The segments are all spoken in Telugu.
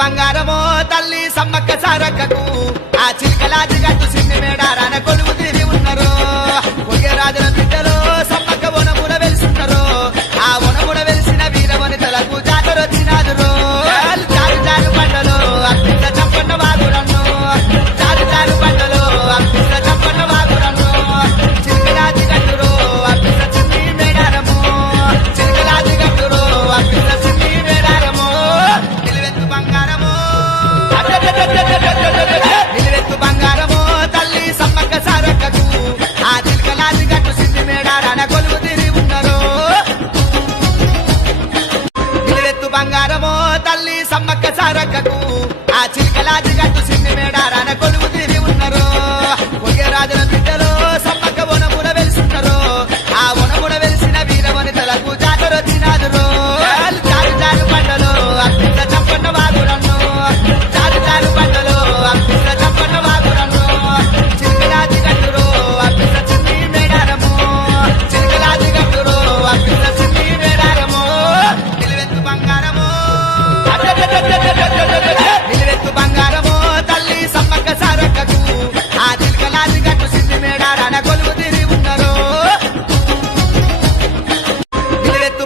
బంగారమో తల్లి సమ్మక్క సారక్కకు. ఆ చిలకలాజి గట్టు సిన్ని నిలువెత్తు బంగారము తల్లి సమ్మక్క సారక్కకు. ఆ చిలకలాజి గట్టు సిన్ని మేడారాన కొలువు తిరిగి ఉన్నారు. నిలువెత్తు బంగారమో తల్లి సమ్మక్క సారక్కకు.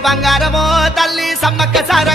బంగారమో తల్లి సమ్మక్క సార